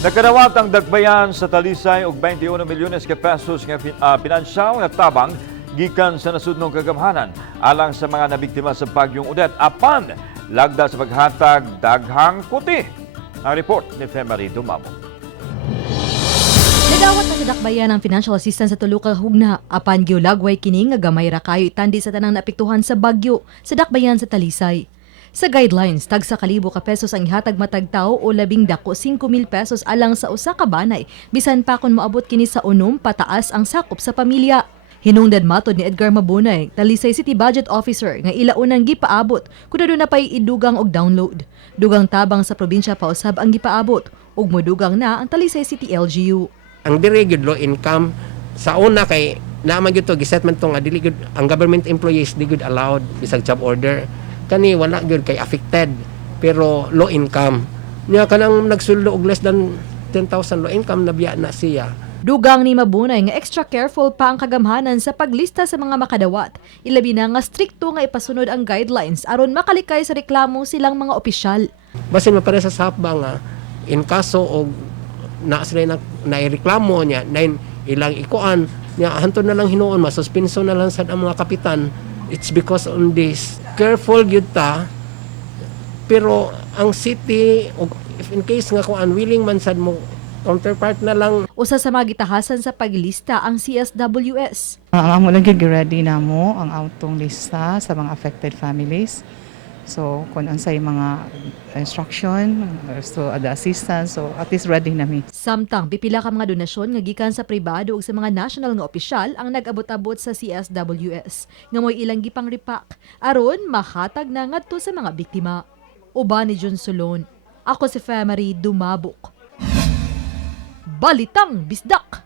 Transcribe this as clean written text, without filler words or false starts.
Nakarawat ang dagbayan sa Talisay og 21 milyones ka pesos nga pinansyal nga tabang gikan sa nasudnong kagamhanan alang sa mga nabiktima sa bagyong Odette apan lagda sa paghatag daghang kuti. Ang report ni Femery Dumamo. Nagawat na sa dakbayan ang financial assistance sa tulo ka hugna apan giulagway kini nga gamay ra kayo itandi sa tanang naapektuhan sa bagyo sa dakbayan sa Talisay. Sa guidelines, tag sa kalibo ka pesos ang ihatag matag tao o labing dako 5,000 pesos alang sa usa ka banay bisan pa kon moabot kini sa unom pataas ang sakop sa pamilya. Hinungdan matod ni Edgar Mabunay, Talisay City Budget Officer, nga ilaunang gipaabot kun aduna pay idugang og download. Dugang tabang sa probinsya pa usab ang gipaabot ug modugang na ang Talisay City LGU. Ang diri gyud low income sa una kay naman gyud to gisetman to nga dili gyud ang government employees di gyud allowed bisag job order. Kani wala gyud kay affected pero low income niya kanang nagsuldo og less than 10,000 low income nabiya na siya. Dugang ni Mabunay nga extra careful pa ang kagamhanan sa paglista sa mga makadawat. Ilabi na nga strikto nga ipasunod ang guidelines aron makalikay sa reklamo silang mga opisyal. Basin mapare sa SAPBA nga in kaso og na sila na ireklamo niya na ilang ikuan niya hantod na lang hinuon masuspenso na lang sad ang mga kapitan. It's because on this careful gyud ta pero ang city if in case nga kung unwilling man sad mo counterpart na lang. Usa sa mga gitahasan sa paglista ang CSWS. Ang amo lang ready na mo ang autong lista sa mga affected families. So kung unsay mga instruction so the assistance so at least ready na mi. Samtang pipila ka mga donasyon nga gikan sa pribado ug sa mga national nga opisyal ang nag-abot-abot sa CSWS nga moy ilang gipang repack aron mahatag na ngadto sa mga biktima. Uban ni John Solon. Ako si Femery Dumabok. Balitang Bisdak.